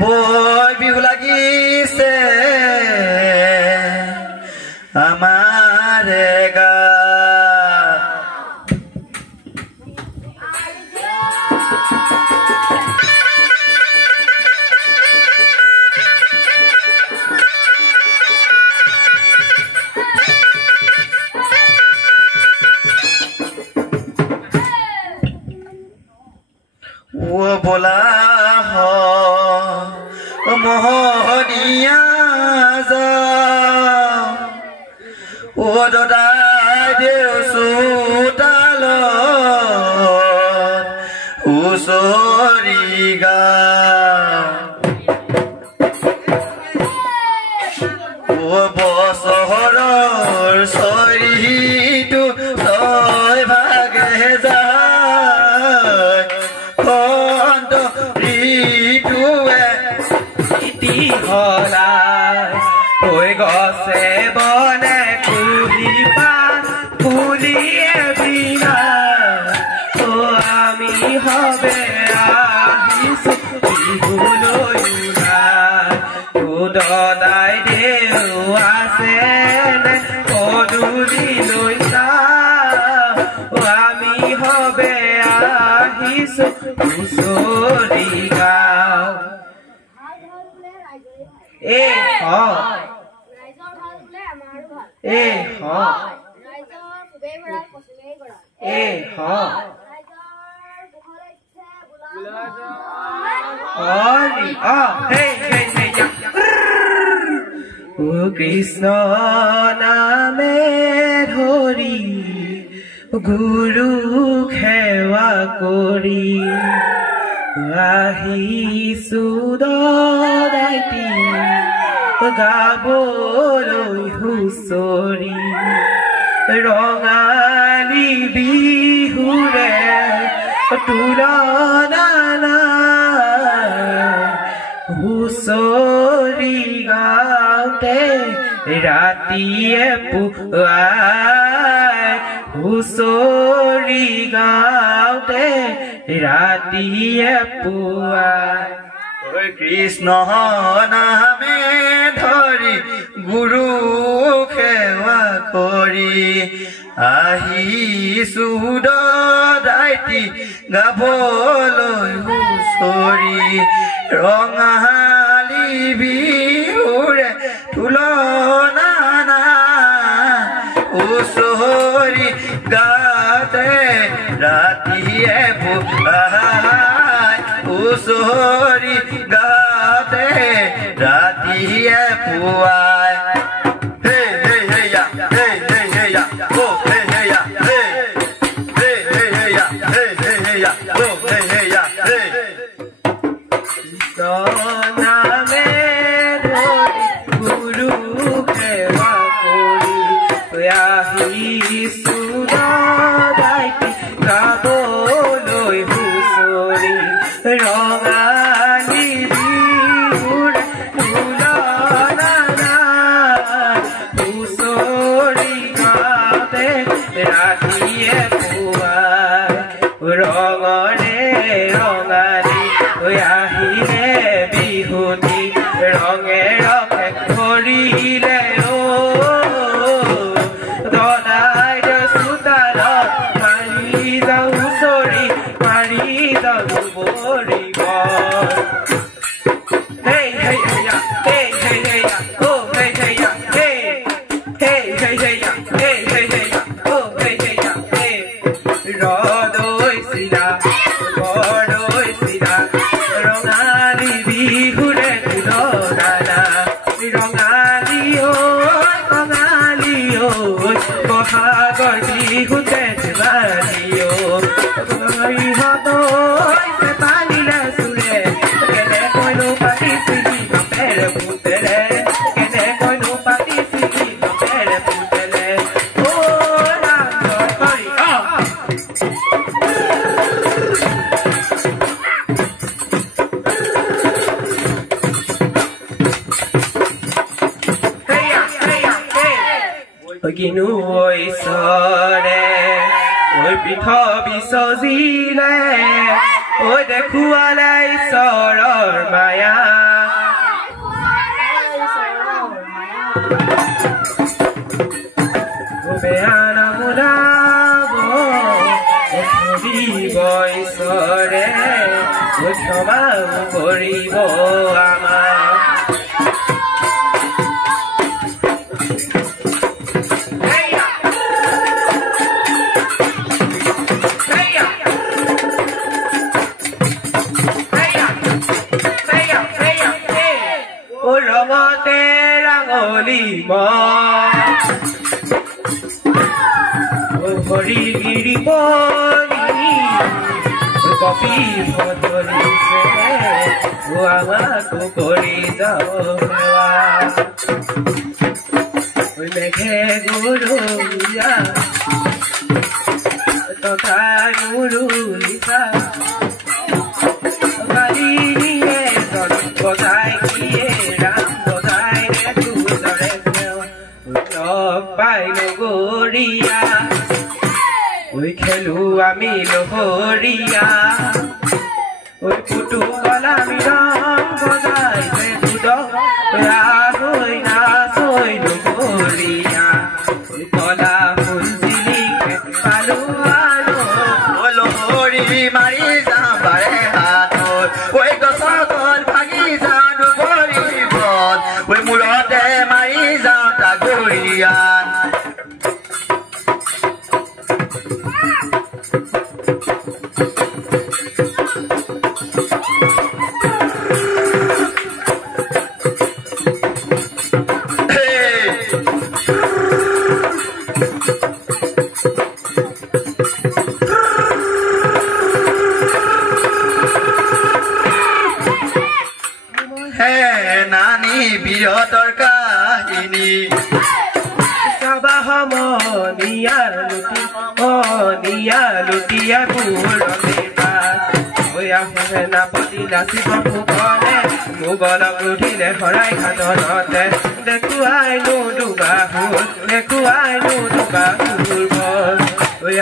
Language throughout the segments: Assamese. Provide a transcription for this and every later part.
বই বিহু লাগিছে আমাৰে গাত বোলা মোহনীয়া যাওঁ দাদাই দেউ চোতালত হুঁচৰি গাওঁ বছৰৰ চৰিটো তই ভাগে যায় খন্ত ঋতুৱে ইতি হলাই হৈ গছে বনে কুলি পাত কুলিয়ে বিনা ও আমি হবে আহিছো বিহুলৈ দাদাই দেউ আছে নে পদূলিলৈ চা আমি হবে আহিছো হুঁচৰি গাওঁ কৃষ্ণ নামে ধৰি গুৰু সেৱা কৰি আহিছো দাদাইটি গাবলৈ হুঁচৰি ৰঙালী বিহুৰে তুলনা হুঁচৰি গাওঁতে ৰাতিয়ে পুৱাই হুঁচৰি গাওঁতে ৰাতিয়ে পুৱাই কৃষ্ণ নামে ধৰি গুৰু সেৱা কৰি আহিছো দাদাইটি গাবলৈ হুঁচৰি ৰঙালী বিহুৰে তুলনা হুঁচৰি গাতে ৰাতিয়ে পুৱাই হুঁচৰি গাতে ৰাতিয়ে পুৱাই হে হে হে য়া হে হে হে য়া ও হে হে য়া হে হে হে হে য়া হে হে হে য়া ও হে হে য়া হে নামে ধৰি গুৰু সেৱা কৰি আহিছো দাদাইটি গাবলৈ হুঁচৰি ৰঙালী বিহুৰ তুলনা হুঁচৰি গাওঁতে ৰাতিয়ে পুৱাই ৰঙৰে ৰঙালী আহিলে বিহুতি ৰঙে ৰঙে ভৰিলে দদাই চোতালত মাৰি যাওঁ হুঁচৰি মাৰি যাওঁ বৰিব hey hey hey ya hey hey hey ya oh hey hey ya hey hey hey hey ya hey hey hey ya oh hey hey ya hey rodoi sila rodoi sila rongali bihune tulona rongali oi kohagor bihute jwaliyo koi hodoi se panila sure kene koino pati sigi no pere putele kene koino pati sigi no pere putele oh la koi Ginu oi sore oi pitha বিশ্বজিলে ঐ দেখুৱালে ঈশ্বৰৰ মায়া বেয়া নামোলাব ধৰিব ঈশ্বৰে ক্ষমা কৰিব আমাৰ ৰঙতে ৰাঙলী হৰি গিৰি বলি কপি ভদলিছে আমাকো কৰি যাও সেৱা মেঘে গুৰুয়া তথা গুৰুলিছা কালিয়ে বজাই কিয়ে ৰাম বজাই ৰে তুজৰে পাই নগৰীয়া ঐ খেলো আমি লহৰীয়া ঐ পুতু কলামি ৰং বজাই যে তুদ ৰাগৈ নাচৈ নগৰীয়া ঐ কলা ফুলজিলিকে পালো আৰু লহৰী মাৰি যাম বাৰে হাতত ঐ গছৰ গল ভাগি যাওঁ নগৰীবত ঐ মূৰতে মাৰি যাওঁ তাগৰীয়াত নানি বিৰতৰ কাহিনী চাবা সমনীয়া লুটিয়া পুৰণি সেনাপতি নাচিব মুগলে মুগলক উঠিলে শৰাই ঘাটনতে দেখুৱাই নুডুবাহুৰ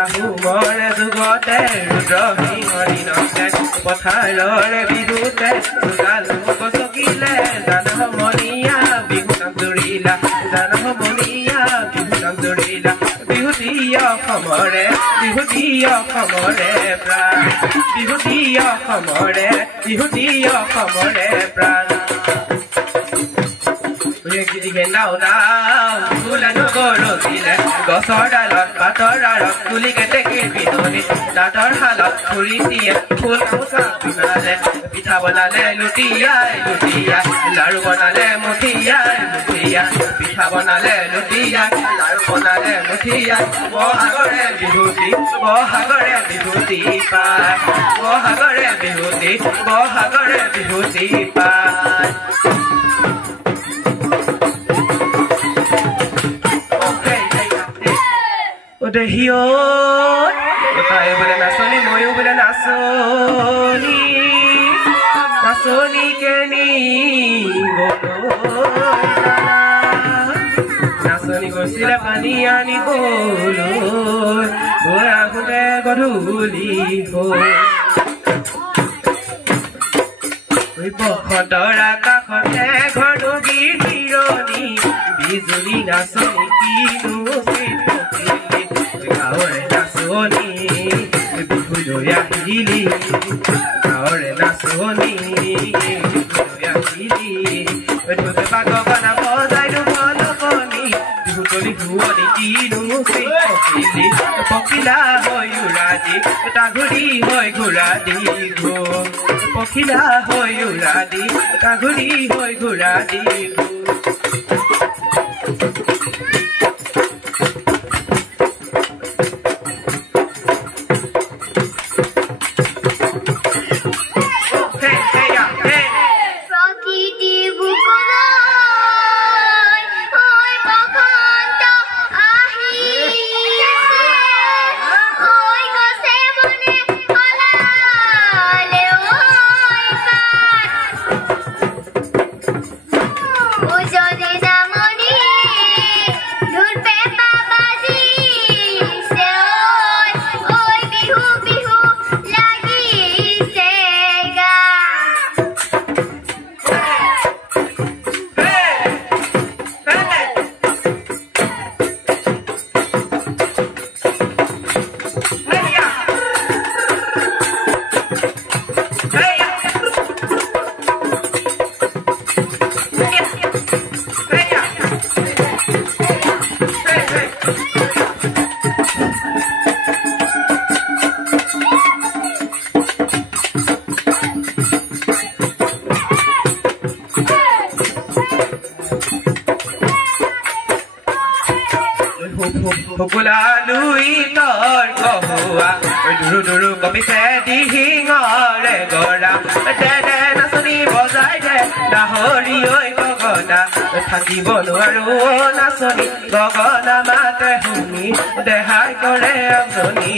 আহোমৰে যুগতে ৰুদ্ৰসিংহৰি নতে পথাৰৰে বিহুতে চোলাল গছকিলে জান সমনীয়া বিহু নাম জুৰিলা জান সমনীয়া বিহু নাম জুৰিলা বিহুতি অসমৰে প্ৰাণ বিহুতি অসমৰে প্ৰাণ গছৰ ডালত পাতৰ ডালত তুলি কেতেকীৰ বিননি দাঁতৰ শালত ফুৰি দিয়ে ফুল গামোচা পিন্ধালে পিঠা বনালে লুটিয়াই লাৰু বনালে মুঠিয়াই পিঠা বনালে লুটিয়াই লাৰু বনালে মুঠিয়াই বহাগৰে বিহুতি পায় বহাগৰে বিহুতি পায় দেহিয়ত তাই বোলে নাচনি ময়ো বোলে নাচনিকে নাচনি গৈছিলে পানী আনিবলৈ গৈ আহোঁতে গধূলি হ'ল বসন্তৰ আকাশতে ঘৰটো গিৰিৰণি বিজুলী নাচনি কিনো গাঁৱৰে নাচনি বিহুলৈ আহিলি গাঁৱৰে নাচনি বিহুলৈ আহিলি বাগবানা বজাই নকনি বিহুতলি শুৱনি কিনো পকিলি পখিলা হৈ উৰাদি তাঘুৰি হৈ ঘূৰা দি পখিলা হৈ উৰাদি তাঘুৰি হৈ ঘূৰা দি Duru duru kopi sedi hingore gora Dede nasoni bozai de Lahori oi gogona Thaki bonu aru nasoni Gogona mate huni Dehai kore amdoni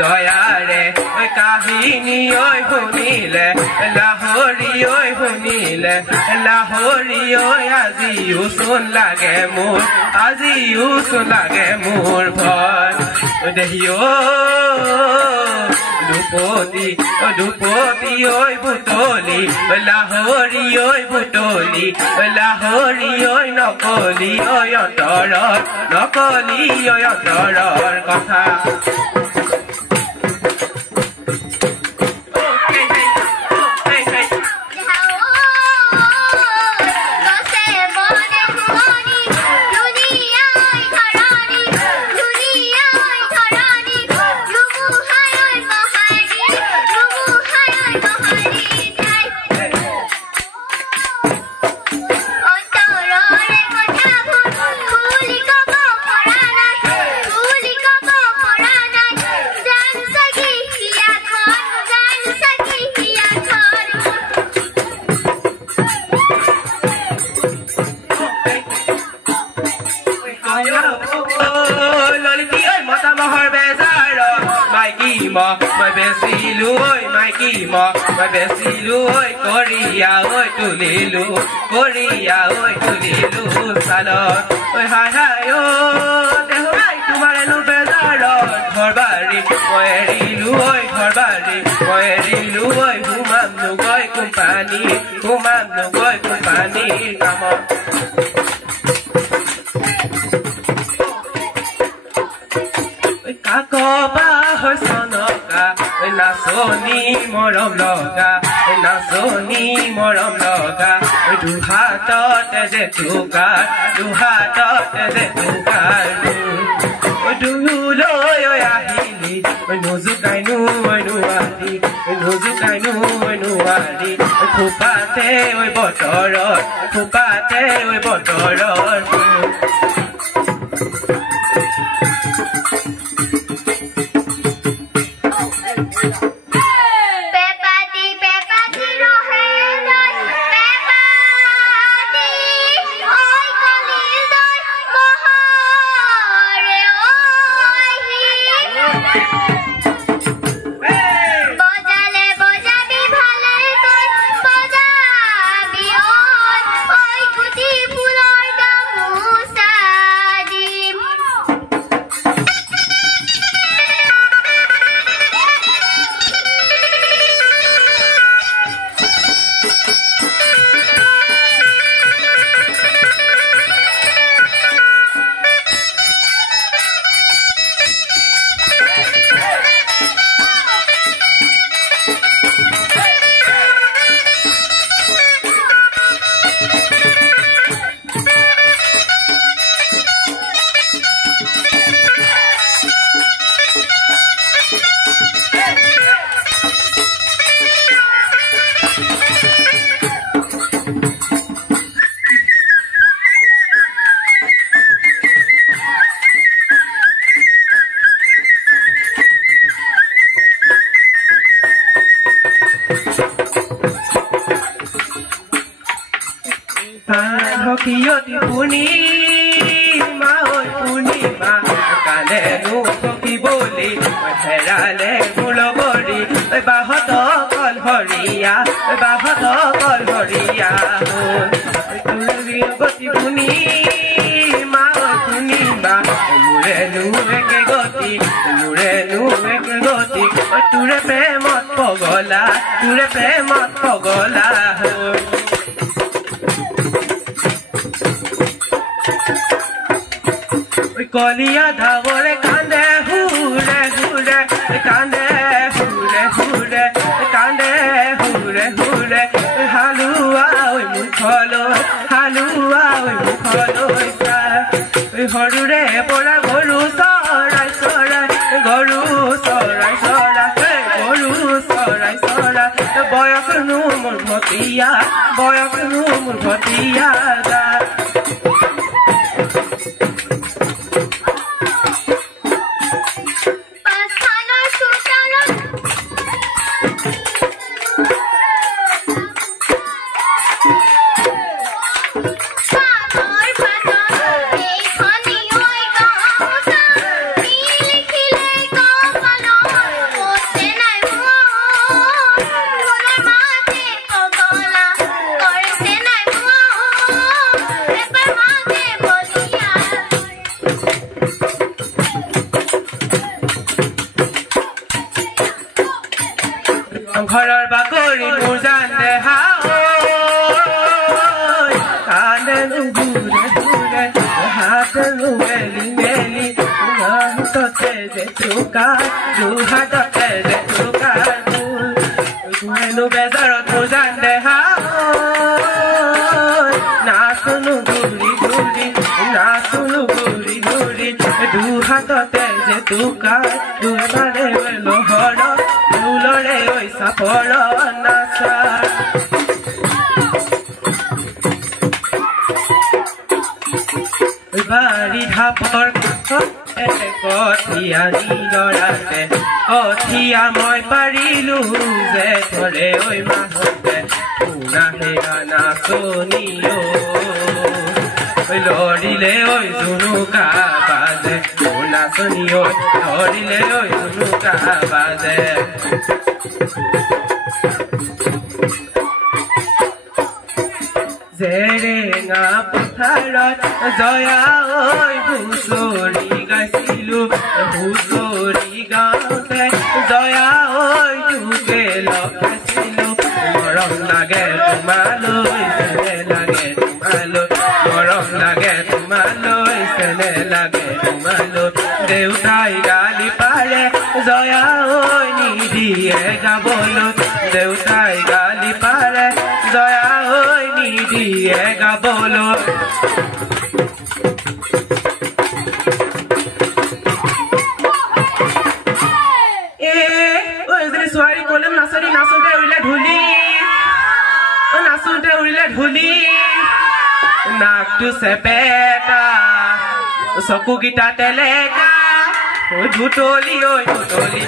Doyare kahini oi hunile Lahori oi hunile Lahori oi azi usun lage mur bhor dehiyo Dupoti oi butoli Lahori oi nokoli oi ontoror kotha Moi besilu oi Korea oi tulilu salon oi hai o deho ai tumare lu bezaro gharbari moerilu oi humam nu goi company kamo Kakoba hoi sonoka Nasoni morom loga Duhatot de tukar Duhulo yo yahili Nuzukainu nuari Kupate oi botoror Hokiyoti punima kane nu koki boli herale mulogori bahoto kol horiya Hokiyoti punima murenu eke goti ture premot pogola Koliya dhavore kande hure halua oi mukholo হৰুৰে পৰা গৰু চৰাই চৰাই গৰু চৰাই চৰাই গৰু চৰাই চৰাই বয়সনো মোৰ ভতিয়া বয়সনো মোৰ ভতিয়া ঘৰৰ বাকৰি পূজান দেহা কান্দে ঘূৰে ঘূৰে হাতনো মেলি মেলি হাততে যে চুকাৰ দুহাততে যে চুকাৰ হেনো বেজাৰত পূজান দেহা নাচনো ঘূৰি ঘূৰি নাচনো ঘূৰি ঘূৰি দুহাততে যে চুকাৰ দুবাৰে লহৰ ফুলৰে ঐ চাপৰ নাচা বাৰী ঢাপৰ কঠীয়া নিগৰাতে কঠীয়া মই পাৰিলো যে ধৰে ঐ মাহতে শুনাহে নাচনি লৰিলে ঐ জুনুকা বাজে নাচনি ঐ লৰিলে ঐ জুনুকা বাজে জেৰেঙা পথাৰত জয়া ঐ হুঁচৰি গাইছিলো হুঁচৰি গাওঁতে জয়া ঐ তোকে লগাইছিলো মৰম লাগে তোমালৈ চেনে লাগে তোমালৈ মৰম লাগে তোমালৈ চেনে লাগে তোমালৈ দেউতাই গালি পাৰে জয়া ঐ নিদিয়ে গাবলৈ দেউতাই গালি পাৰে জয়া ঐ নিদিয়ে গাবলৈ ছোৱালী কলেম নাচনি নাচোঁতে উৰিলে ধূলি নাচোঁতে উৰিলে ধূলি নাকটো চেপেটা চকুকেইটা তেলেকা ভুতলি ঐ ভুতলি